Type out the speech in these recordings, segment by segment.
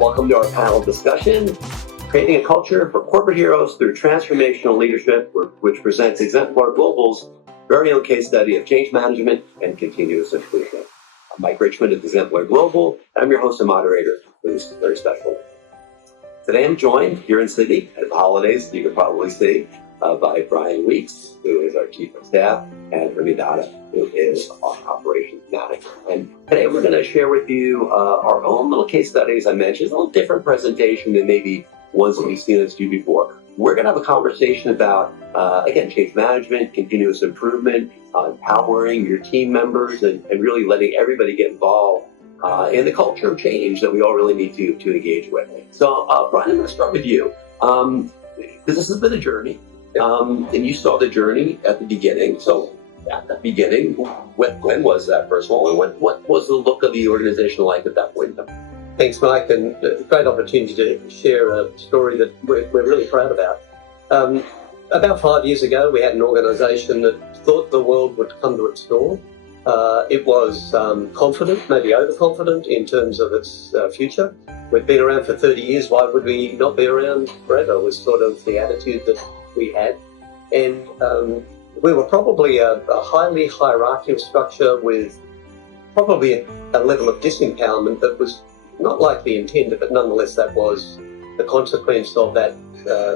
Welcome to our panel discussion, Creating a Culture for Corporate Heroes Through Transformational Leadership, which presents Exemplar Global's very own case study of change management and continuous improvement. I'm Mike Richmond of Exemplar Global, and I'm your host and moderator for this very special. Today I'm joined here in Sydney at the holidays, you can probably see, by Brian Weeks, who is our Chief of Staff, and Remy Dada, who is our Operations Manager. And today we're going to share with you our own little case study, as I mentioned. It's a little different presentation than maybe ones that we've seen us do before. We're going to have a conversation about, again, change management, continuous improvement, empowering your team members, and really letting everybody get involved in the culture of change that we all really need to engage with. So, Brian, I'm going to start with you, because this has been a journey, and you saw the journey at the beginning. So, at the beginning, when was that, first of all, and what was the look of the organization like at that point? Thanks, Mike, and a great opportunity to share a story that we're really proud about. About 5 years ago, we had an organisation that thought the world would come to its door. It was confident, maybe overconfident in terms of its future. We've been around for 30 years, why would we not be around forever, was sort of the attitude that we had. And we were probably a highly hierarchical structure with probably a level of disempowerment that was not likely intended, but nonetheless that was the consequence of that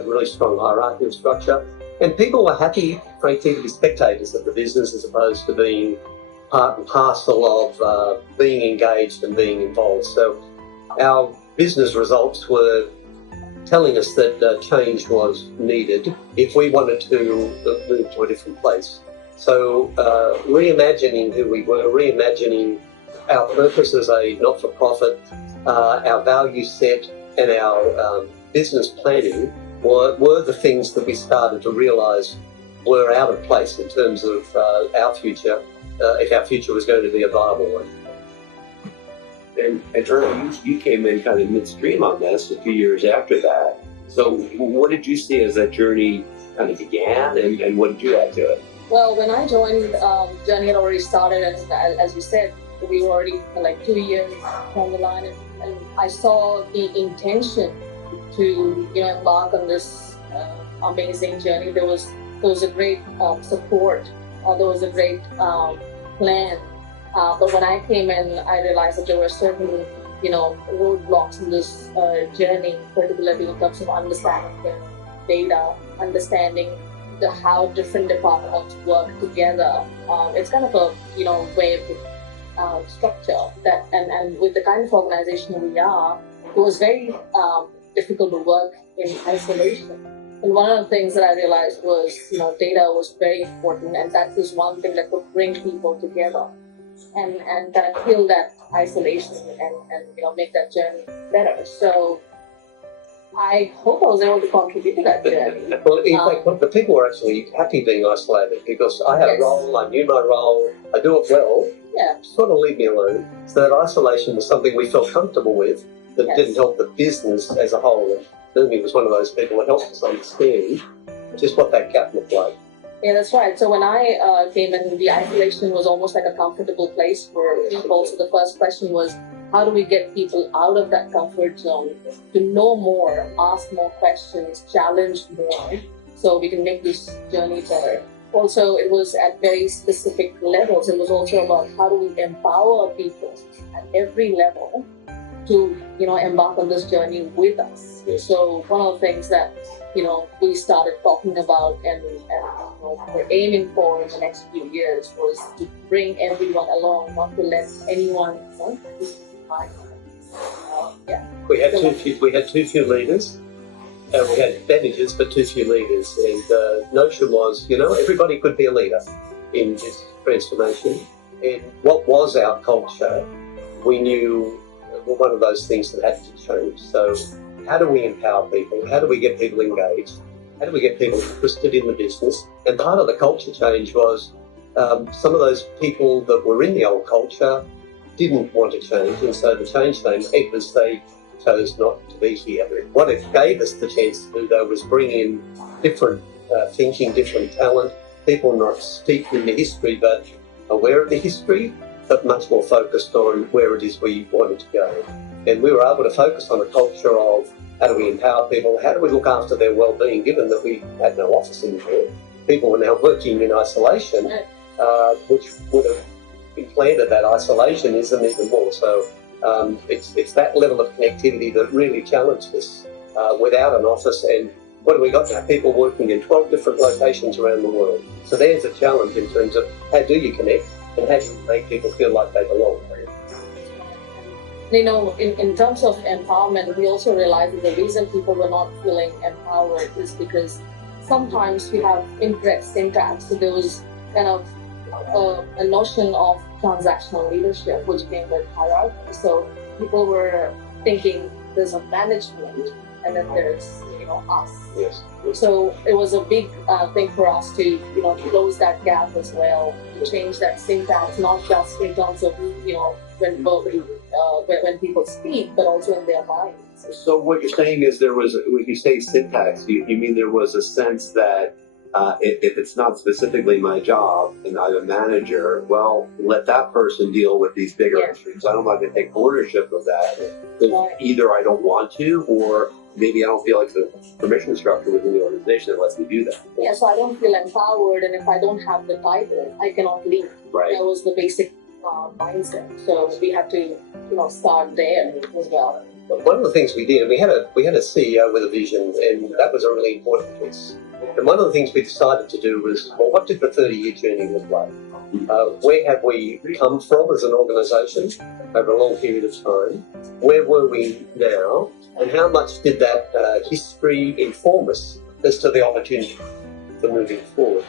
really strong hierarchical structure. And people were happy, frankly, to be spectators of the business as opposed to being part and parcel of being engaged and being involved. So our business results were telling us that change was needed if we wanted to move to a different place. So reimagining who we were, reimagining our purpose as a not-for-profit, our value set and our business planning were the things that we started to realise were out of place in terms of our future, if our future was going to be a viable one. And Ernie, you came in kind of midstream on this a few years after that. So what did you see as that journey kind of began, and what did you add to it? Well, when I joined, journey had already started, and as you said, we were already like 2 years down the line, and I saw the intention to embark on this amazing journey. There was a great support, there was a great plan. But when I came in, I realized that there were certain, roadblocks in this journey, particularly in terms of understanding the data, understanding how different departments work together. It's kind of a way of structure that, and with the kind of organization we are, it was very difficult to work in isolation. And one of the things that I realized was, data was very important, and that is one thing that could bring people together and kind of kill that isolation and make that journey better. So I hope I was able to contribute to that journey. Well, in fact, the people were actually happy being isolated because I had a role, I knew my role, I do it well, sort of leave me alone. So that isolation was something we felt comfortable with that didn't help the business as a whole. And Ernie was one of those people that helped us understand just what that gap looked like. Yeah, that's right. So when I came in, the isolation was almost like a comfortable place for people. So the first question was, how do we get people out of that comfort zone to know more, ask more questions, challenge more, so we can make this journey better? Also, it was at very specific levels. It was also about how do we empower people at every level to, embark on this journey with us. So one of the things that, we started talking about and we're aiming for in the next few years was to bring everyone along, not to let anyone. We had too few leaders. We had managers, but too few leaders. And the notion was, everybody could be a leader in this transformation. And what was our culture, we knew were one of those things that had to change. So how do we empower people? How do we get people engaged? How do we get people interested in the business? And part of the culture change was some of those people that were in the old culture didn't want to change, and so the change they made was they chose not to be here. What it gave us the chance to do, though, was bring in different thinking, different talent, people not steeped in the history but aware of the history, but much more focused on where it is we wanted to go. And we were able to focus on a culture of how do we empower people, how do we look after their well-being, given that we had no office anymore. People were now working in isolation, which would have implanted that isolationism even more. So it's that level of connectivity that really challenged us without an office. And what have we got now? People working in 12 different locations around the world. So there's a challenge in terms of how do you connect and how do you make people feel like they belong. You know, in terms of empowerment, we also realized that the reason people were not feeling empowered is because sometimes we have incorrect syntax. So there was kind of a notion of transactional leadership, which came with hierarchy. So people were thinking there's a management and then there's, us. Yes. So it was a big thing for us to, close that gap as well, to change that syntax, not just in terms of, when verbally, when people speak, but also in their minds. So what you're saying is when you say syntax, you mean there was a sense that if it's not specifically my job and I'm a manager, well, let that person deal with these bigger issues. I'm not going to take ownership of that. Either I don't want to, or maybe I don't feel like the permission structure within the organization that lets me do that. Yeah, so I don't feel empowered, and if I don't have the title, I cannot lead. Right. That was the basic mindset. So we had to, start there as well. But one of the things we did, we had a CEO with a vision, and that was a really important piece. And one of the things we decided to do was, well, what did the 30-year journey look like? Where have we come from as an organisation over a long period of time? Where were we now? And how much did that history inform us as to the opportunity for moving forward?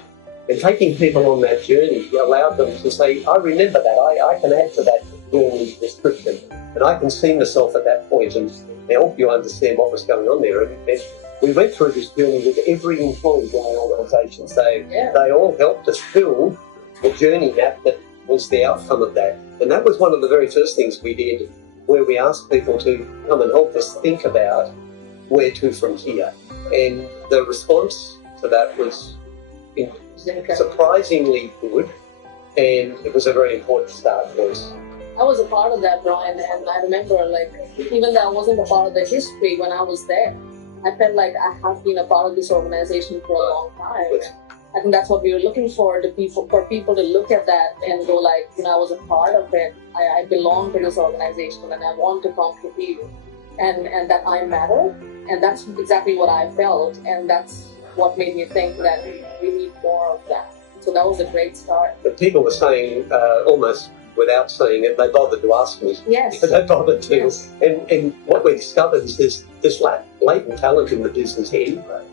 And taking people on that journey allowed them to say, I remember that, I can add to that journey description, and I can see myself at that point and help you understand what was going on there. And we went through this journey with every employee in the organisation, so they all helped us build the journey map that was the outcome of that. And that was one of the very first things we did, where we asked people to come and help us think about where to from here. And the response to that was surprisingly good, and it was a very important start for us. I was a part of that, Brian, and I remember, even though I wasn't a part of the history when I was there, I felt like I have been a part of this organization for a long time. I think that's what we were looking for people to look at that and go I was a part of it. I belong to this organization and I want to contribute, and that I matter. And that's exactly what I felt, and that's what made me think that we need more of that. So that was a great start. But people were saying, almost without saying it, they bothered to ask me. Yes. They bothered to. Yes. And what we discovered is there's this latent talent in the business anyway.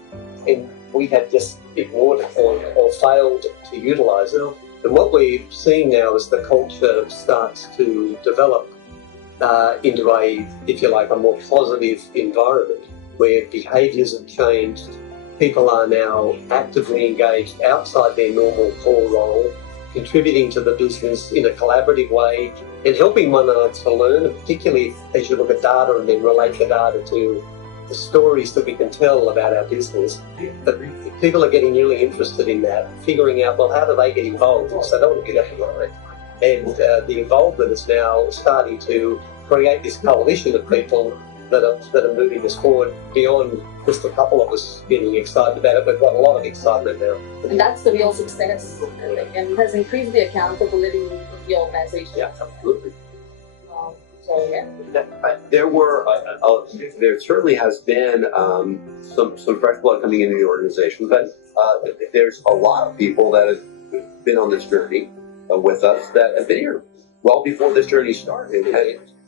And we had just ignored it or failed to utilise it. And what we're seeing now is the culture starts to develop into a, if you like, a more positive environment where behaviours have changed. People are now actively engaged outside their normal core role, contributing to the business in a collaborative way and helping one another to learn, particularly as you look at data and then relate the data to the stories that we can tell about our business. But people are getting really interested in that, figuring out, well, how do they get involved? Because they don't want to be left behind. And the involvement is now starting to create this coalition of people that are moving us forward beyond just a couple of us getting excited about it. We've got a lot of excitement now. And that's the real success, and it has increased the accountability of the organization. Yeah, absolutely. There certainly has been some fresh blood coming into the organization, but there's a lot of people that have been on this journey with us that have been here well before this journey started,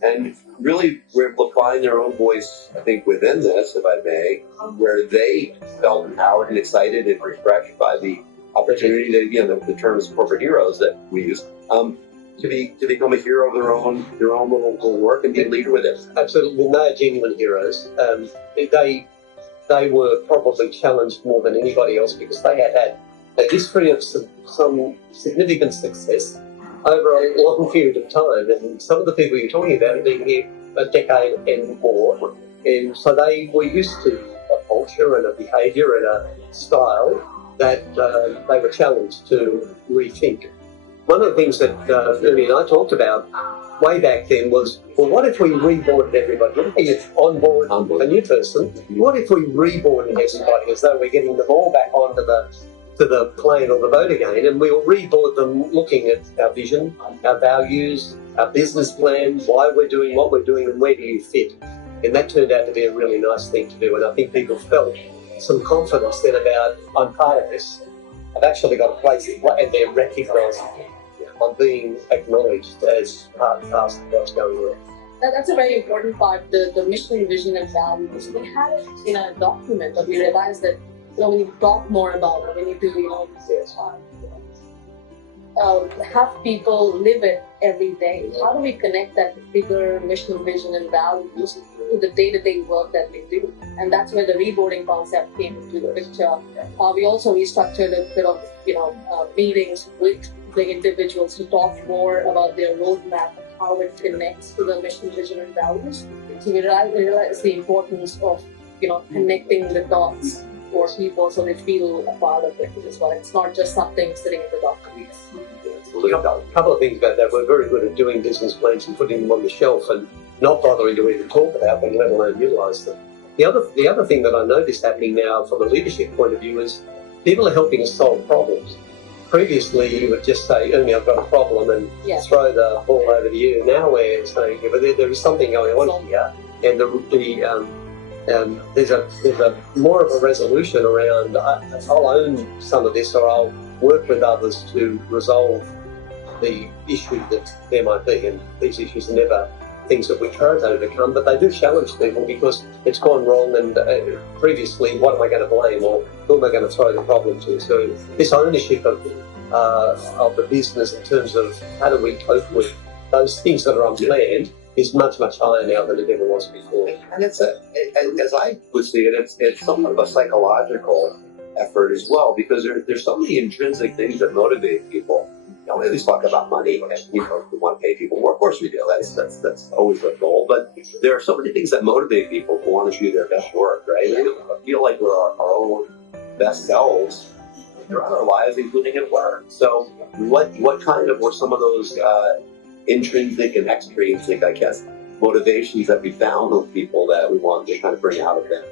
and really were able to find their own voice, I think, within this, if I may, where they felt empowered and excited and refreshed by the opportunity to, again, the term is corporate heroes that we use, to become a hero of their own little work and be a leader with it. Absolutely, they are genuine heroes. They were probably challenged more than anybody else because they had a history of some significant success over a long period of time, and some of the people you're talking about have been here a decade and more, and so they were used to a culture and a behaviour and a style that they were challenged to rethink. one of the things that Ernie and I talked about way back then was, well, what if we reboarded everybody? What if you onboard a new person? What if we reboarded everybody as though we're getting them all back onto the plane or the boat again, and we'll reboard them looking at our vision, our values, our business plan, why we're doing what we're doing, and where do you fit? And that turned out to be a really nice thing to do, and I think people felt some confidence then about, I'm part of this. I've actually got a place, and they're recognising I'm being acknowledged as part and parcel of what's going on. That's a very important part, the mission, vision, and values. We had it in a document, but we realized that we need to talk more about it. We need to, have people live it every day. How do we connect that bigger mission, vision, and values to the day-to-day work that we do? And that's where the reboarding concept came into the picture. We also restructured a bit of, meetings with the individuals to talk more about their roadmap and how it connects to the mission, vision, and values. So we realize the importance of, connecting the dots for people so they feel a part of it as well. It's not just something sitting in the document. A couple of things about that. We're very good at doing business plans and putting them on the shelf and not bothering to even talk about them, let alone utilise them. The other thing that I noticed happening now from a leadership point of view is people are helping us solve problems. Previously, you would just say, Ernie, I've got a problem, and throw the ball over to you. Now we're saying, but there is something going on here, and there's a more of a resolution around, I'll own some of this, or I'll work with others to resolve the issue that there might be. And these issues are never things that we try to overcome, but they do challenge people because it's gone wrong, and previously, what am I going to blame, or who am I going to throw the problem to? So this ownership of the business in terms of how do we cope with those things that are unplanned is much, much higher now than it ever was before. And it's as I would see it, it's somewhat of a psychological effort as well, because there's so many intrinsic things that motivate people. We always talk about money, and we want to pay people more. Of course we do. That's always the goal. But there are so many things that motivate people who want to do their best work, right? They feel like we're our own best selves throughout our lives, including at work. So what kind of were some of those intrinsic and extrinsic, I guess, motivations that we found with people that we want to kind of bring out of them?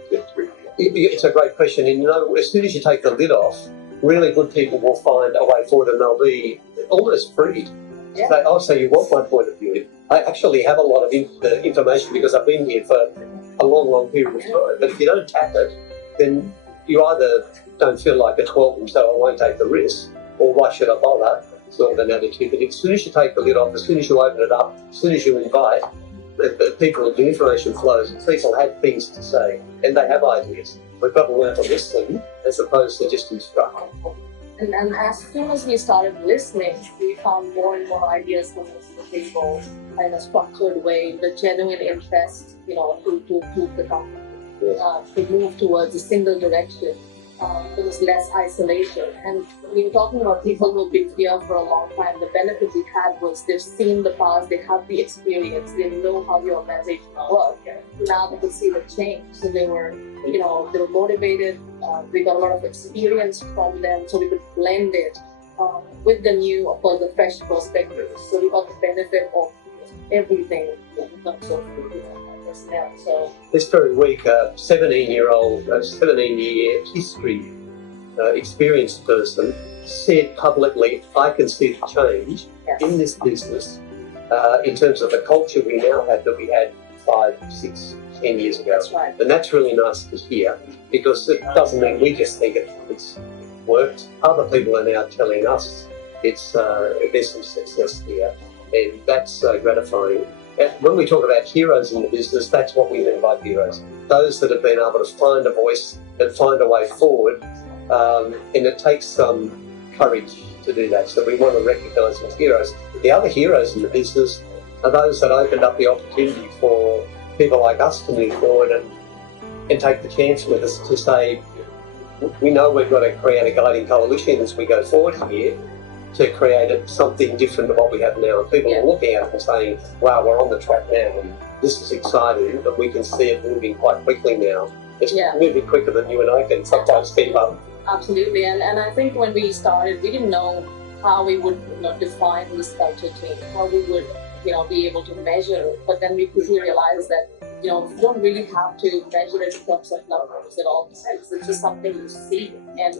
It's a great question, and as soon as you take the lid off, really good people will find a way forward, and they'll be almost freed. Yeah. So you want my point of view. I actually have a lot of information because I've been here for a long, long period of time. But if you don't tap it, then you either don't feel like it's welcome, so I won't take the risk, or why should I bother? Sort of an attitude. But as soon as you take the lid off, as soon as you open it up, as soon as you invite, the information flows, and people have things to say, and they have ideas. We've got to learn to listen as opposed to just instruct. And as soon as we started listening, we found more and more ideas coming to the table in a structured way, the genuine interest, to the company, to move towards a single direction. There was less isolation. And when we were talking about people who've been here for a long time, the benefit we had was they've seen the past, they have the experience, they know how the organization works. Now they could see the change. So they were motivated. We got a lot of experience from them, so we could blend it with the new, of course, the fresh perspective. So we got the benefit of everything in terms of personnel. So this very week, a 17-year history experienced person said publicly, I can see the change in this business in terms of the culture we now have that we had 5, 6, 10 years ago. That's right. And that's really nice to hear, because it doesn't mean we just think it's worked. Other people are now telling us there's some success here, and that's gratifying. And when we talk about heroes in the business, that's what we mean by heroes. Those that have been able to find a voice and find a way forward, and it takes some courage to do that. So we want to recognise them as heroes. The other heroes in the business are those that opened up the opportunity for people like us to move forward and take the chance with us to say, we know we've got to create a guiding coalition as we go forward here to create something different to what we have now. And people are looking at it and saying, wow, we're on the track now, and this is exciting, but we can see it moving quite quickly now. It's moving quicker than you and I can sometimes keep up. Absolutely, and I think when we started, we didn't know how we would define this culture change, how we would be able to measure it. But then we quickly realized that you don't really have to measure it in terms of numbers at all. It's just something you see. And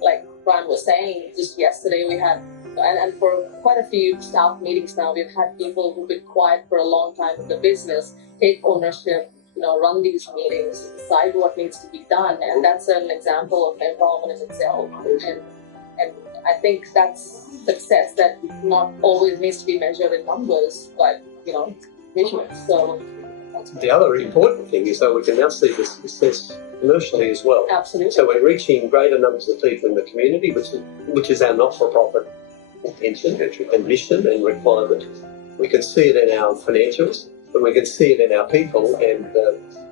like Brian was saying, just yesterday we had, and for quite a few staff meetings now, we've had people who've been quiet for a long time in the business take ownership, run these meetings, decide what needs to be done. And that's an example of empowerment in itself. And I think that's success that not always needs to be measured in numbers, but, visual. So the other important thing is that we can now see the success commercially as well. Absolutely. So we're reaching greater numbers of people in the community, which is our not-for-profit intention and mission and requirement. We can see it in our financials, but we can see it in our people, and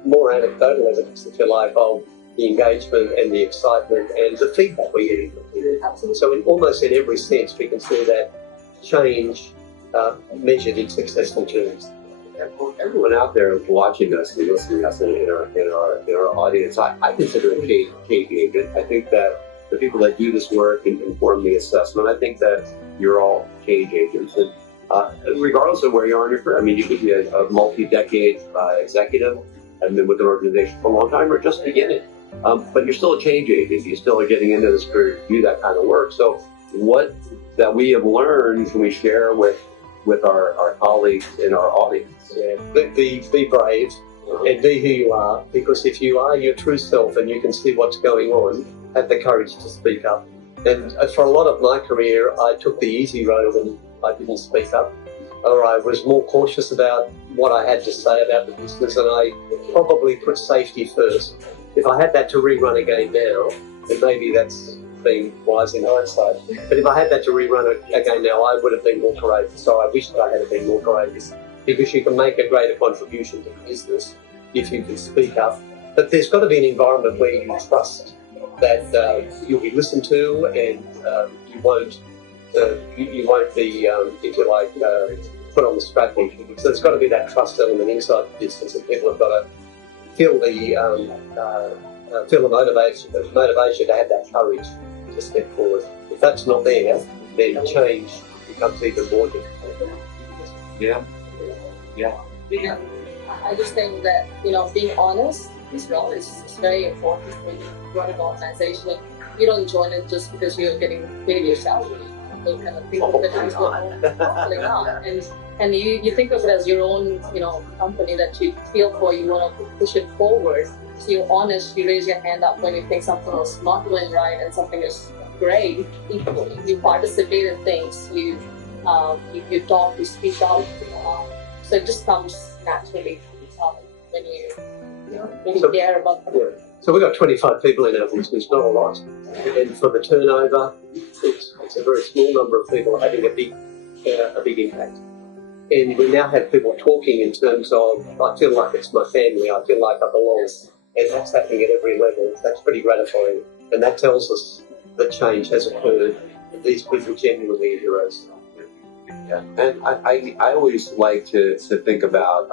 more anecdotal evidence, if you like, of the engagement and the excitement and the feedback we're getting from people. Absolutely. So almost in every sense, we can see that change measured in successful journeys. Everyone out there watching us and listening to us in our audience, I consider a change agent. I think that the people that do this work and inform the assessment, I think that you're all change agents. And regardless of where you are in your career, I mean, you could be a multi-decade executive and been with an organization for a long time, or just beginning. But you're still a change agent. You still are getting into this career to do that kind of work. So what that we have learned can we share with our colleagues in our audience? Yeah. Be brave and be who you are, because if you are your true self and you can see what's going on, have the courage to speak up. And for a lot of my career, I took the easy road and I didn't speak up, or I was more cautious about what I had to say about the business, and I probably put safety first. If I had that to rerun again now, then maybe that's being wise in hindsight, but if I had that to rerun it again now, I would have been more courageous. So I wish that I had been more courageous, because you can make a greater contribution to the business if you can speak up. But there's got to be an environment where you trust that you'll be listened to, and you won't be, if you like, put on the scrap heap. So there's got to be that trust element inside the business, and people have got to feel the motivation to have that courage to step forward. If that's not there, then change becomes even more difficult. Yeah. I just think that, being honest as well is very important when you run an organization. You don't join it just because you're getting paid yourself. Those kind of people that are falling out. And you think of it as your own, company that you feel for, you want to push it forward. So you're honest, you raise your hand up when you think something is not going right and something is great. You participate in things, you talk, you speak out. So it just comes naturally when you care about them. Yeah. So we've got 25 people in our business, not a lot. And for the turnover, it's a very small number of people having a big impact. And we now have people talking in terms of, I feel like it's my family, I feel like I belong. And that's happening at every level. That's pretty gratifying. And that tells us that change has occurred. These people genuinely are heroes. Yeah. And I always like to think about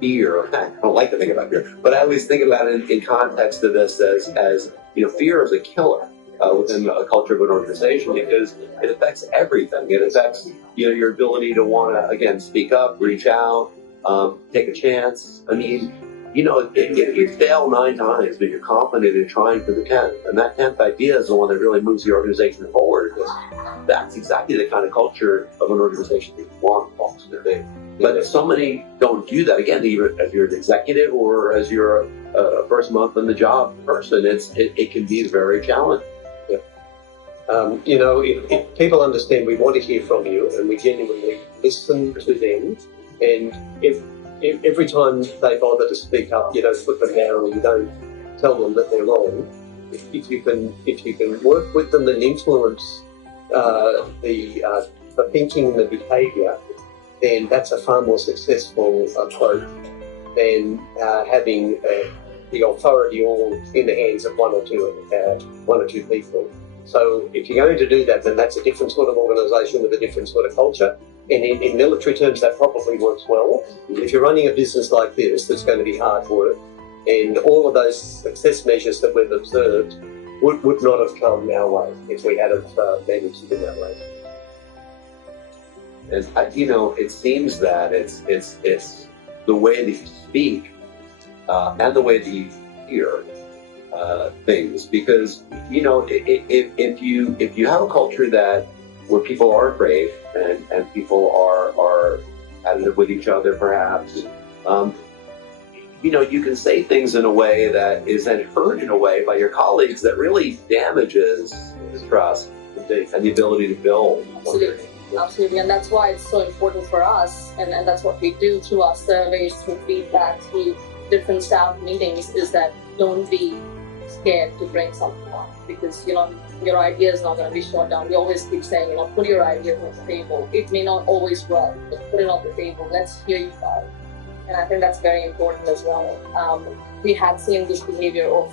fear. I don't like to think about fear, but I always think about it in context of this as fear is a killer within a culture of an organization, because it affects everything. It affects your ability to want to, again, speak up, reach out, take a chance. I mean, if you fail 9 times, but you're confident in trying for the 10th, and that 10th idea is the one that really moves the organization forward, because that's exactly the kind of culture of an organization that you want folks to be. But if so many don't do that, again, either as you're an executive or as you're a first month on the job person, it can be very challenging. If people understand we want to hear from you and we genuinely listen to them, and if every time they bother to speak up, you don't put them down or you don't tell them that they're wrong, if you can work with them and influence the thinking and the behaviour, then that's a far more successful approach than having the authority all in the hands of one or two people. So if you're going to do that, then that's a different sort of organisation with a different sort of culture. And in military terms, that probably works well. If you're running a business like this, that's going to be hard work. And all of those success measures that we've observed would not have come our way if we hadn't managed it in that way. And it seems that it's the way that you speak and the way that you hear things, because if you have a culture where people are afraid and people are competitive with each other, perhaps, you can say things in a way that is then heard in a way by your colleagues that really damages trust and the ability to build. Absolutely. Absolutely, and that's why it's so important for us, and that's what we do through our surveys, through feedback, through different staff meetings, is that don't be scared to bring something up, because your idea is not going to be shot down. We always keep saying, put your ideas on the table. It may not always work, but put it on the table. Let's hear you out. And I think that's very important as well. We have seen this behavior of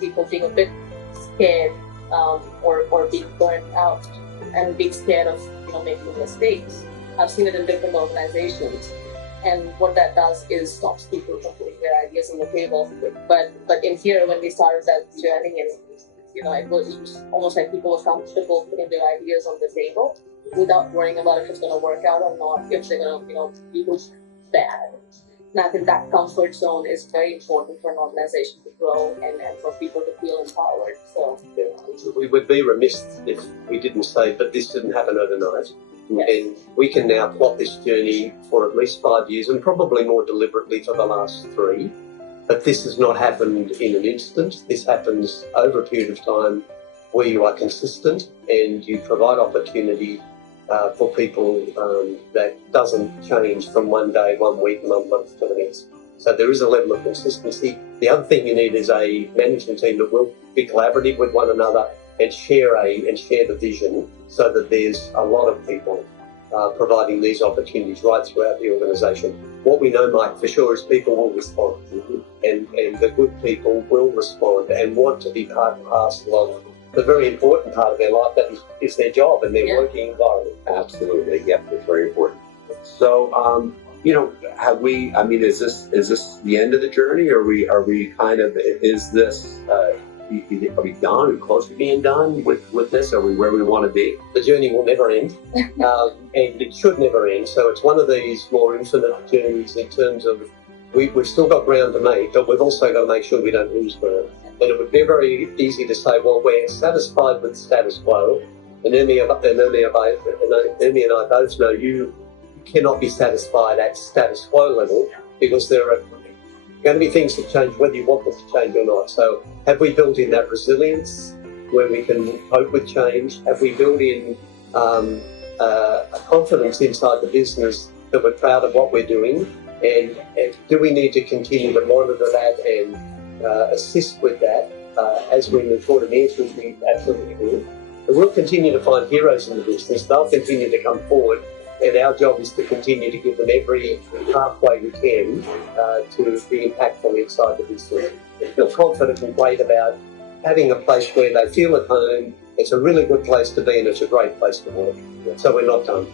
people being a bit scared or being burnt out and being scared of making mistakes. I've seen it in different organizations, and what that does is stops people from putting their ideas on the table. But in here, when we started that journey, and it was almost like people were comfortable putting their ideas on the table without worrying about if it's going to work out or not, if they're going to be bad. And I think that comfort zone is very important for an organization to grow and for people to feel empowered. So we would be remiss if we didn't say, but this didn't happen overnight. yes. And we can now plot this journey for at least 5 years, and probably more deliberately for the last 3. But this has not happened in an instant. This happens over a period of time where you are consistent and you provide opportunity for people that doesn't change from one day, 1 week, 1 month to the next. So there is a level of consistency. The other thing you need is a management team that will be collaborative with one another and share the vision, so that there's a lot of people providing these opportunities right throughout the organisation. What we know, Mike, for sure, is people will respond, and the good people will respond and want to be part and parcel of the very important part of their life, that is their job and their working environment. Absolutely, yeah, it's very important. So, have we? I mean, is this the end of the journey? Are we kind of? Is this? Are we done? Are we close to being done with this? Are we where we want to be? The journey will never end, and it should never end. So it's one of these more infinite journeys in terms of we've still got ground to make, but we've also got to make sure we don't lose ground. And it would be very easy to say, well, we're satisfied with status quo. And Emi and I both know you cannot be satisfied at status quo level, because there are going to be things that change whether you want them to change or not. So have we built in that resilience where we can cope with change? Have we built in a confidence inside the business that we're proud of what we're doing? And do we need to continue to monitor that and assist with that as we move forward? And the answer is we absolutely will. And we'll continue to find heroes in the business. They'll continue to come forward, and our job is to continue to give them every pathway we can to be impactful inside the business. They feel confident and great about having a place where they feel at home. It's a really good place to be, and it's a great place to work. So we're not done.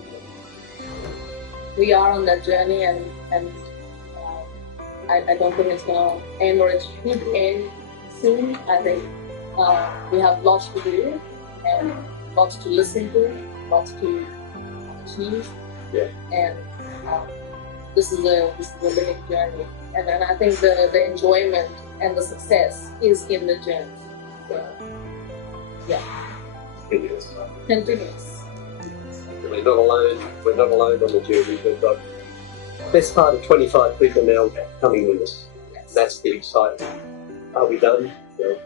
We are on that journey, and I don't think it's going to end, or it should end soon. I think we have lots to do and lots to listen to, lots to achieve. Yeah. And this is a living journey, and I think the enjoyment and the success is in the journey. So, yeah. It is. Continuous. We're not alone. We're not alone on the journey. We've got the best part of 25 people now coming with us. Yes. That's the excitement. Are we done? No.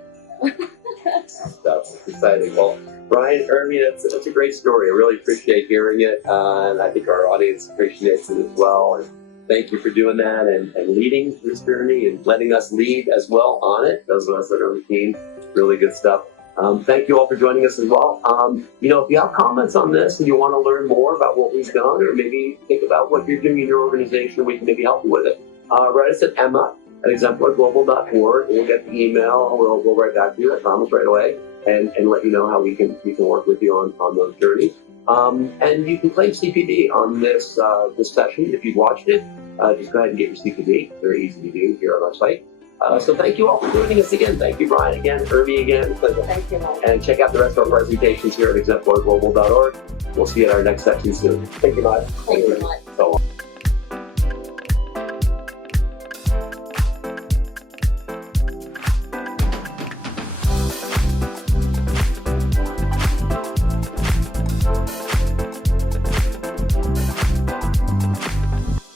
That's exciting. Well, Brian, Irving, that's a great story. I really appreciate hearing it, and I think our audience appreciates it as well. And thank you for doing that and leading this journey and letting us lead as well on it. Those of us that are on the team, really good stuff. Thank you all for joining us as well. If you have comments on this and you want to learn more about what we've done, or maybe think about what you're doing in your organization, we can maybe help you with it. Write us at emma@exemplarglobal.org. We'll get the email. We'll write back to you, I promise, right away, and let you know how we can work with you on those journeys. And you can claim CPD on this session if you've watched it. Just go ahead and get your CPD. Very easy to do here on our site. So thank you all for joining us again. Thank you, Brian, again, Irby again. Thank you, Mike. And check out the rest of our presentations here at exemplarglobal.org. We'll see you at our next section soon. Thank you, Mike. Thank you, Mike.